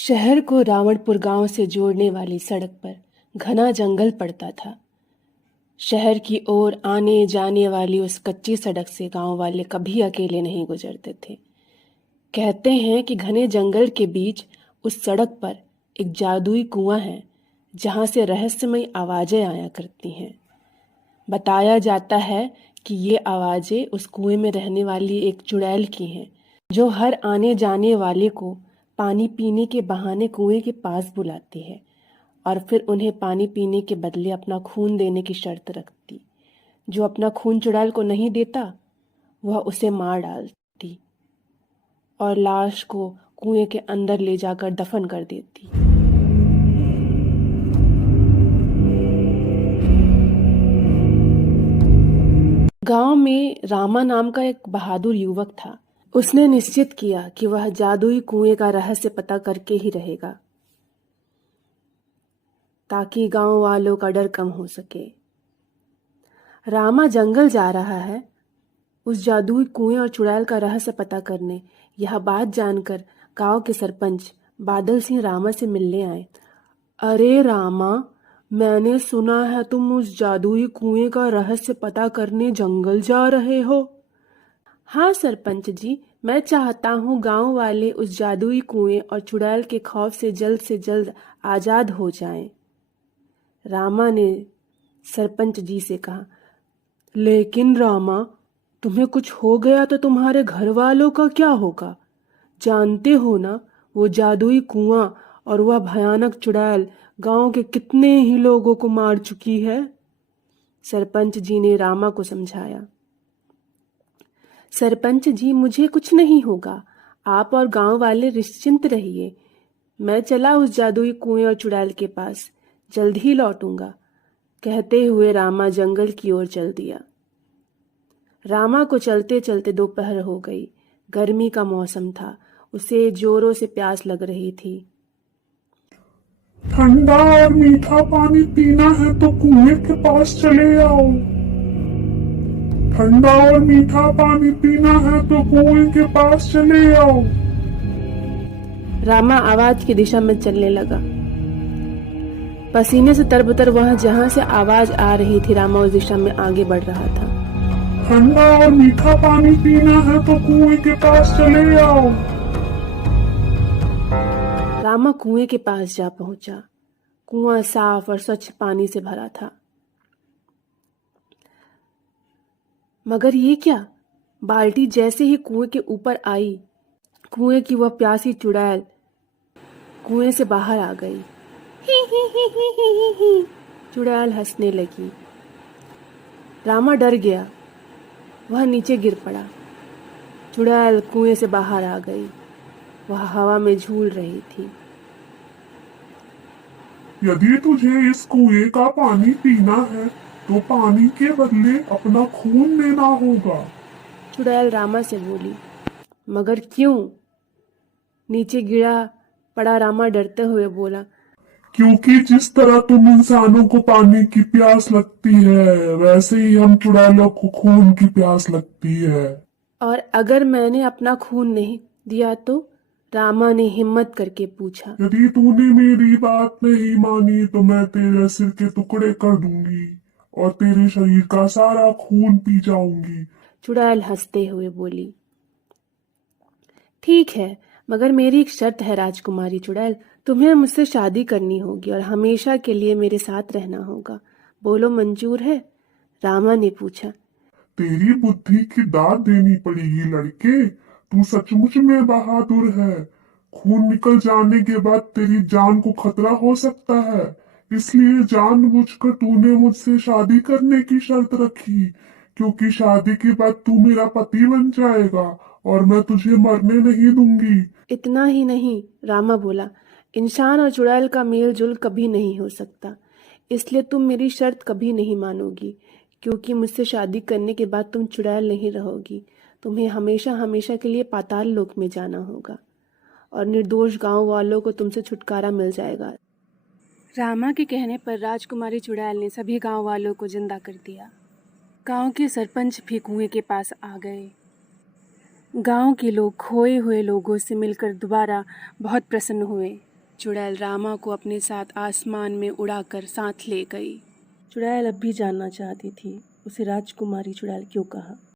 शहर को रावणपुर गांव से जोड़ने वाली सड़क पर घना जंगल पड़ता था। शहर की ओर आने जाने वाली उस कच्ची सड़क से गांव वाले कभी अकेले नहीं गुजरते थे। कहते हैं कि घने जंगल के बीच उस सड़क पर एक जादुई कुआं है, जहां से रहस्यमय आवाजें आया करती हैं। बताया जाता है कि ये आवाजें उस कुएं में रहने वाली एक चुड़ैल की हैं, जो हर आने जाने वाले को पानी पीने के बहाने कुएं के पास बुलाती है और फिर उन्हें पानी पीने के बदले अपना खून देने की शर्त रखती। जो अपना खून चुड़ैल को नहीं देता, वह उसे मार डालती और लाश को कुएं के अंदर ले जाकर दफन कर देती। गांव में रामा नाम का एक बहादुर युवक था। उसने निश्चित किया कि वह जादुई कुएं का रहस्य पता करके ही रहेगा, ताकि गांव वालों का डर कम हो सके। रामा जंगल जा रहा है उस जादुई कुएं और चुड़ैल का रहस्य पता करने। यह बात जानकर गांव के सरपंच बादल सिंह रामा से मिलने आए। अरे रामा, मैंने सुना है तुम उस जादुई कुएं का रहस्य पता करने जंगल जा रहे हो। हाँ सरपंच जी, मैं चाहता हूँ गांव वाले उस जादुई कुएं और चुड़ैल के खौफ से जल्द आजाद हो जाएं। रामा ने सरपंच जी से कहा। लेकिन रामा, तुम्हें कुछ हो गया तो तुम्हारे घर वालों का क्या होगा? जानते हो ना, वो जादुई कुआं और वह भयानक चुड़ैल गांव के कितने ही लोगों को मार चुकी है। सरपंच जी ने रामा को समझाया। सरपंच जी, मुझे कुछ नहीं होगा, आप और गांव वाले निश्चिंत रहिए। मैं चला उस जादुई कुएं और चुड़ैल के पास, जल्द ही लौटूंगा। कहते हुए रामा जंगल की ओर चल दिया। रामा को चलते चलते दोपहर हो गई। गर्मी का मौसम था। उसे जोरों से प्यास लग रही थी। ठंडा और मीठा पानी पीना है तो कुएं के पास चले आओ। ठंडा और मीठा पानी पीना है तो कुएं के पास चले आओ। रामा आवाज की दिशा में चलने लगा। पसीने से तरबतर वह जहां से आवाज आ रही थी, रामा उस दिशा में आगे बढ़ रहा था। ठंडा और मीठा पानी पीना है तो कुएं के पास चले आओ। रामा कुएं के पास जा पहुंचा। कुआं साफ और स्वच्छ पानी से भरा था। मगर ये क्या? बाल्टी जैसे ही कुएं के ऊपर आई, कुएं की वह प्यासी चुड़ैल कुएं से बाहर आ गई। ही ही ही ही ही ही ही। चुड़ैल हंसने लगी। रामा डर गया। वह नीचे गिर पड़ा। चुड़ैल कुएं से बाहर आ गई। वह हवा में झूल रही थी। यदि तुझे इस कुएं का पानी पीना है तो पानी के बदले अपना खून देना होगा। चुड़ैल रामा से बोली। मगर क्यों? नीचे गिरा पड़ा रामा डरते हुए बोला। क्योंकि जिस तरह तुम इंसानों को पानी की प्यास लगती है, वैसे ही हम चुड़ैलों को खून की प्यास लगती है। और अगर मैंने अपना खून नहीं दिया तो? रामा ने हिम्मत करके पूछा। यदि तूने मेरी बात नहीं मानी तो मैं तेरे सिर के टुकड़े कर दूंगी और तेरे शरीर का सारा खून पी जाऊंगी। चुड़ैल हंसते हुए बोली। ठीक है, मगर मेरी एक शर्त है राजकुमारी चुड़ैल। तुम्हें मुझसे शादी करनी होगी और हमेशा के लिए मेरे साथ रहना होगा। बोलो, मंजूर है? रामा ने पूछा। तेरी बुद्धि की दाद देनी पड़ेगी लड़के। तू सचमुच में बहादुर है। खून निकल जाने के बाद तेरी जान को खतरा हो सकता है, इसलिए जानबूझकर तूने मुझसे शादी करने की शर्त रखी, क्योंकि शादी के बाद तू मेरा पति बन जाएगा और मैं तुझे मरने नहीं दूंगी। इतना ही नहीं, रामा बोला, इंसान और चुड़ैल का मेल जुल कभी नहीं हो सकता, इसलिए तुम मेरी शर्त कभी नहीं मानोगी, क्योंकि मुझसे शादी करने के बाद तुम चुड़ैल नहीं रहोगी। तुम्हें हमेशा हमेशा के लिए पाताल लोक में जाना होगा और निर्दोष गांव वालों को तुमसे छुटकारा मिल जाएगा। रामा के कहने पर राजकुमारी चुड़ैल ने सभी गांव वालों को जिंदा कर दिया। गांव के सरपंच भी कुएं के पास आ गए। गांव के लोग खोए हुए लोगों से मिलकर दोबारा बहुत प्रसन्न हुए। चुड़ैल रामा को अपने साथ आसमान में उड़ाकर साथ ले गई। चुड़ैल अब भी जानना चाहती थी उसे राजकुमारी चुड़ैल क्यों कहा।